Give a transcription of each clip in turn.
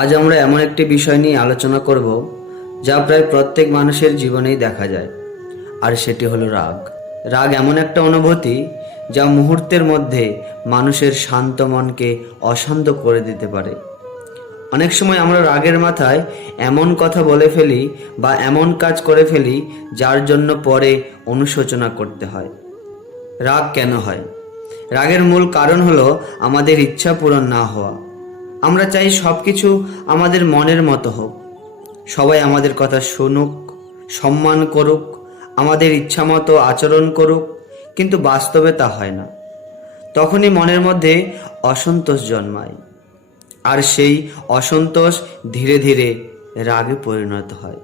আজ আমরা এমন একটি বিষয় নিয়ে আলোচনা করব যা প্রায় প্রত্যেক মানুষের জীবনেই দেখা যায়, আর সেটি হলো রাগ। রাগ এমন একটা অনুভূতি যা মুহূর্তের মধ্যে মানুষের শান্ত মনকে অশান্ত করে দিতে পারে। অনেক সময় আমরা রাগের মাথায় এমন কথা বলে ফেলি বা এমন কাজ করে ফেলি যার জন্য পরে অনুশোচনা করতে হয়। রাগ কেন হয়? রাগের মূল কারণ হলো আমাদের ইচ্ছা পূরণ না হওয়া। আমরা চাই সব কিছু আমাদের মনের মতো হোক, সবাই আমাদের কথা শুনুক, সম্মান করুক, আমাদের ইচ্ছা মতো আচরণ করুক, কিন্তু বাস্তবে তা হয় না। তখনই মনের মধ্যে অসন্তোষ জন্মায়, আর সেই অসন্তোষ ধীরে ধীরে রাগে পরিণত হয়।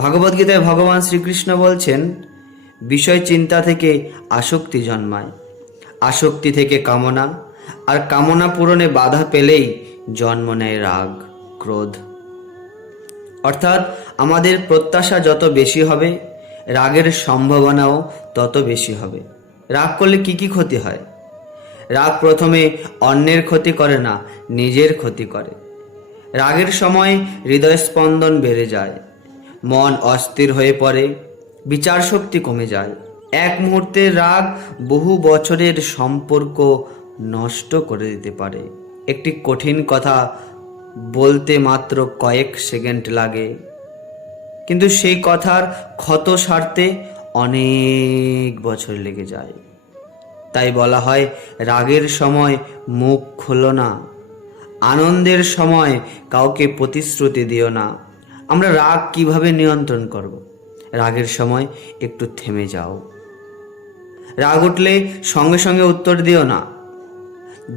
ভগবদ্গীতায় ভগবান শ্রীকৃষ্ণ বলছেন, বিষয় চিন্তা থেকে আসক্তি জন্মায়, আসক্তি থেকে কামনা, আর কামনা পূরণে বাধা পেলেই জন্ম নেয় রাগ, ক্রোধ। অর্থাৎ আমাদের প্রত্যাশা যত বেশি হবে, রাগের সম্ভাবনাও তত বেশি হবে। রাগ করলে কি কি ক্ষতি হয়? রাগ প্রথমে অন্যের ক্ষতি করে না, নিজের ক্ষতি করে। রাগের সময় হৃদয় স্পন্দন বেড়ে যায়, মন অস্থির হয়ে পড়ে, বিচার শক্তি কমে যায়। এক মুহূর্তের রাগ বহু বছরের সম্পর্ক নষ্ট করে দিতে পারে। একটি কঠিন কথা বলতে মাত্র কয়েক সেকেন্ড লাগে, কিন্তু সেই কথার ক্ষত সারতে অনেক বছর লেগে যায়। তাই বলা হয়, রাগের সময় মুখ খোলো না, আনন্দের সময় কাউকে প্রতিশ্রুতি দিও না। আমরা রাগ কিভাবে নিয়ন্ত্রণ করব? রাগের সময় একটু থেমে যাও। রাগ উঠলে সঙ্গে সঙ্গে উত্তর দিও না,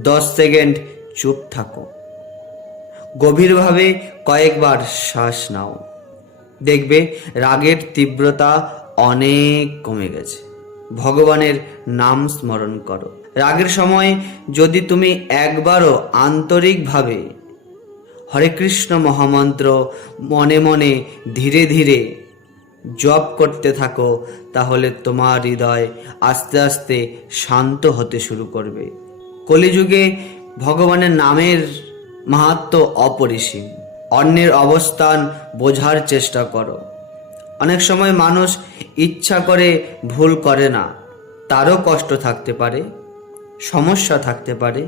10 সেকেন্ড চুপ থাকো, গভীরভাবে কয়েকবার শ্বাস নাও। দেখবে রাগের তীব্রতা অনেক কমে গেছে। ভগবানের নাম স্মরণ করো। রাগের সময় যদি তুমি একবারও আন্তরিকভাবে হরে কৃষ্ণ মহামন্ত্র মনে মনে ধীরে ধীরে জপ করতে থাকো, তাহলে তোমার হৃদয় আস্তে আস্তে শান্ত হতে শুরু করবে। কলিযুগে ভগবানের নামের মাহাত্ম্য অপরিসীম। অন্যের অবস্থান বোঝার চেষ্টা করো। অনেক সময় মানুষ ইচ্ছা করে ভুল করে না, তারও কষ্ট থাকতে পারে, সমস্যা থাকতে পারে।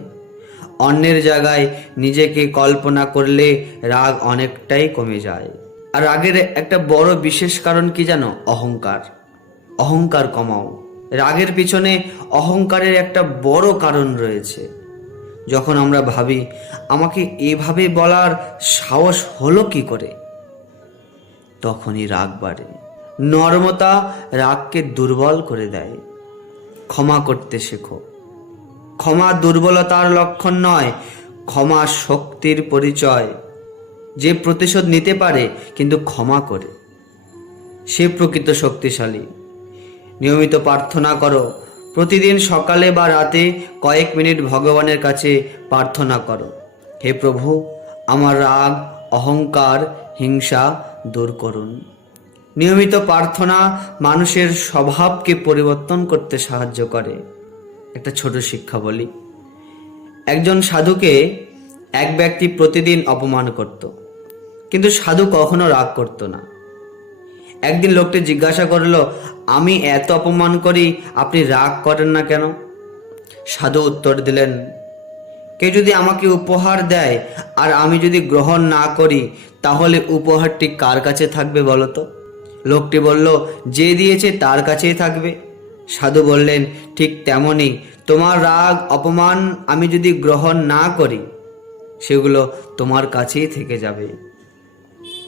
অন্যের জায়গায় নিজেকে কল্পনা করলে রাগ অনেকটাই কমে যায়। আর রাগের একটা বড় বিশেষ কারণ কি জানো? অহংকার। অহংকার কমাও। রাগের পিছনে অহংকারের একটা বড় কারণ রয়েছে। যখন আমরা ভাবি, আমাকে এভাবে বলার সাহস হলো কি করে, তখনই রাগ বাড়ে। নর্মতা রাগকে দুর্বল করে দেয়। ক্ষমা করতে শেখো। ক্ষমা দুর্বলতার লক্ষণ নয়, ক্ষমা শক্তির পরিচয়। যে প্রতিশোধ নিতে পারে কিন্তু ক্ষমা করে, সে প্রকৃত শক্তিশালী। নিয়মিত প্রার্থনা করো। প্রতিদিন সকালে বা রাতে কয়েক মিনিট ভগবানের কাছে প্রার্থনা করো, হে প্রভু, আমার রাগ, অহংকার, হিংসা দূর করুন। নিয়মিত প্রার্থনা মানুষের স্বভাবকে পরিবর্তন করতে সাহায্য করে। একটা ছোট শিক্ষা বলি। একজন সাধুকে এক ব্যক্তি প্রতিদিন অপমান করত, কিন্তু সাধু কখনো রাগ করত না। একদিন লোকটি জিজ্ঞাসা করল, আমি এত অপমান করি, আপনি রাগ করেন না কেন? সাধু উত্তর দিলেন, কেউ যদি আমাকে উপহার দেয় আর আমি যদি গ্রহণ না করি, তাহলে উপহারটি কার কাছে থাকবে বলো তো? লোকটি বলল, যে দিয়েছে তার কাছেই থাকবে। সাধু বললেন, ঠিক তেমনি তোমার রাগ, অপমান আমি যদি গ্রহণ না করি, সেগুলো তোমার কাছেই থেকে যাবে।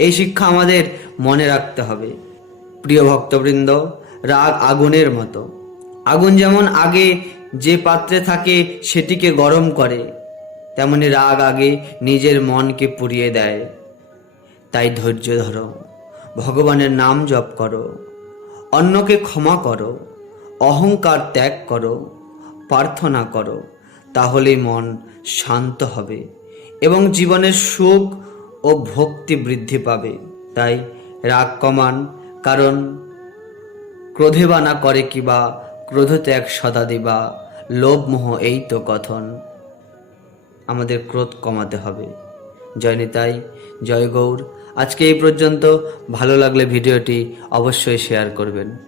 এই শিক্ষা আমাদের মনে রাখতে হবে। প্রিয় ভক্তবৃন্দ, রাগ আগুনের মতো। আগুন যেমন আগে যে পাত্রে থাকে সেটিকে গরম করে, তেমনি রাগ আগে নিজের মনকে পুড়িয়ে দেয়। তাই ধৈর্য ধরো, ভগবানের নাম জপ করো, অন্যকে ক্ষমা করো, অহংকার ত্যাগ করো, প্রার্থনা করো। তাহলেই মন শান্ত হবে এবং জীবনের সুখ ও ভক্তি বৃদ্ধি পাবে। তাই রাগ কমান, কারণ ক্রোধে বানা করে কিবা, ক্রোধ ত্যাগ সদা দিবা, লোভ মোহ এই তো কথন। আমাদের ক্রোধ কমাতে হবে, জয় নিতাই, জয় গৌর। আজকে এই পর্যন্ত। ভালো লাগলে ভিডিওটি অবশ্যই শেয়ার করবেন।